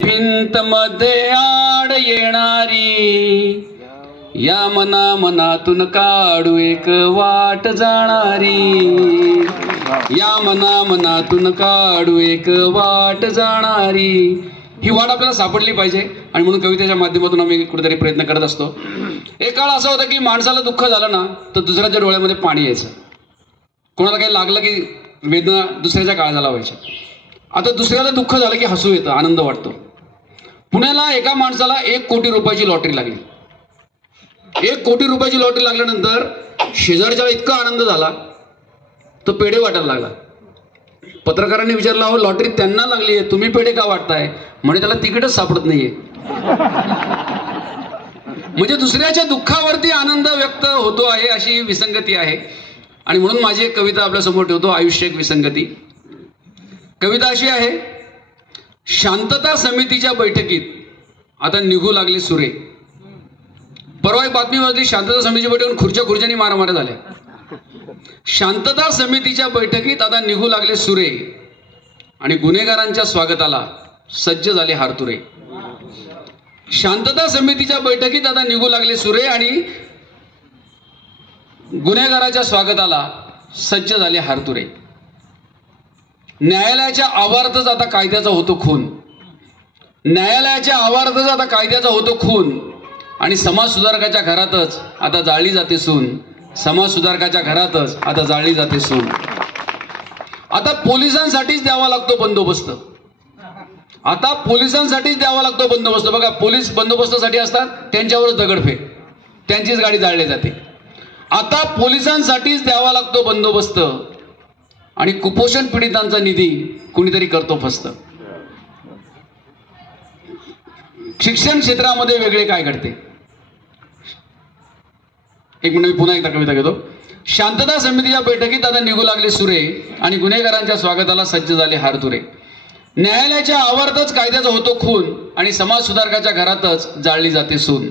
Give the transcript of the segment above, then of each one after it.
भिंत मध्ये आड येणारी. या मना मनातून काढू एक वाट जाणारी. या मना मनातून काढू एक वाट जाणारी. ही वाट आपल्याला सापडली पाहिजे आणि म्हणून कवितेच्या माध्यमातून आम्ही कुठेतरी प्रयत्न करत असतो. एक काळ असा होता की माणसाला दुःख झालं ना तर दुसऱ्याच्या डोळ्यामध्ये पाणी यायचं. कोणाला काही लागलं की वेदना दुसऱ्याच्या काळजाला लावायच्या आता दुसऱ्याला दुःख झालं की हसू येतं आनंद वाटतो. पुण्याला एका माणसाला एक कोटी रुपयाची लॉटरी लागली. एक कोटी रुपयाची लॉटरी लागल्यानंतर शेजारच्याला इतका आनंद झाला तो पेढे वाटायला लागला. पत्रकारांनी विचारलं अहो लॉटरी त्यांना लागली आहे तुम्ही पेढे का वाटताय? म्हणे त्याला तिकीटच सापडत नाहीये. म्हणजे दुसऱ्याच्या दुःखावरती आनंद व्यक्त होतो आहे अशी विसंगती आहे. आणि म्हणून माझी एक कविता आपल्यासमोर ठेवतो आयुष्य एक विसंगती. कविता अशी आहे शांतता समितीच्या बैठकीत आता निघू लागले सुरे. परवा एक बातमी वाजली शांतता समितीच्या बैठकीत खुर्च्या खुर्च्यांनी मारामाऱ्या झाल्या. शांतता समितीच्या बैठकीत आता निघू लागले सुरे. आणि गुन्हेगारांच्या स्वागताला सज्ज झाले हारतुरे. शांतता समितीच्या बैठकीत आता निघू लागले सुरे आणि गुन्हेगाराच्या स्वागताला सज्ज झाले हारतुरे. न्यायालयाच्या आवारातच आता कायद्याचा होतो खून. न्यायालयाच्या आवारातच आता कायद्याचा होतो खून. आणि समाज सुधारकाच्या घरातच आता जाळली जाते सून. समाज सुधारकाच्या घरातच आता जाळली जाते सून. आता पोलिसांसाठीच द्यावा लागतो बंदोबस्त. आता पोलिसांसाठीच द्यावा लागतो बंदोबस्त. बघा पोलीस बंदोबस्तासाठी असतात त्यांच्यावरच दगडफेक. त्यांचीच गाडी जाळली जाते. आता पोलिसांसाठीच द्यावा लागतो बंदोबस्त. आणि कुपोषण पीडितांचा निधी कुणीतरी करतो फस्त शिक्षण क्षेत्रामध्ये वेगळे काय घडते? एक मिनिट मी पुन्हा एकदा कविता घेतो. शांतता समितीच्या बैठकीत आता निघू लागले सुरे आणि गुन्हेगारांच्या स्वागताला सज्ज झाले हारतुरे न्यायालयाच्या आवारातच कायद्याचा होतो खून आणि समाज सुधारकाच्या घरातच जाळली जाते सून.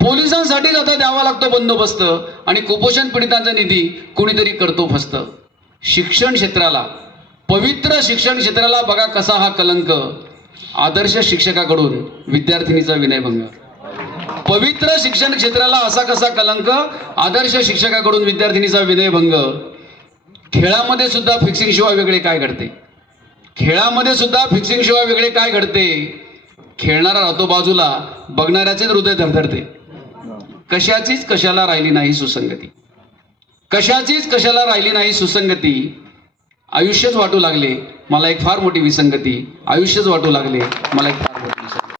पोलिसांसाठीच आता द्यावा लागतो बंदोबस्त आणि कुपोषण पीडितांचा निधी कुणीतरी करतो फसतं शिक्षण क्षेत्राला पवित्र शिक्षण क्षेत्राला बघा कसा हा कलंक. आदर्श शिक्षकाकडून विद्यार्थिनीचा विनयभंग. पवित्र शिक्षण क्षेत्राला असा कसा कलंक आदर्श शिक्षकाकडून विद्यार्थिनीचा विनयभंग. खेळामध्ये सुद्धा फिक्सिंग शिवाय वेगळे काय घडते? खेळामध्ये सुद्धा फिक्सिंग शिवाय वेगळे काय घडते? खेळणारा राहतो बाजूला बघणाऱ्याचेच हृदय धडधडते कशाचीच कशाला राहिली नाही सुसंगती. कशाचीच कशाला राहिली नाही सुसंगती. आयुष्यच वाटू लागले मला एक फार मोठी विसंगती. आयुष्यच वाटू लागले मला एक फार मोठी विसंगती.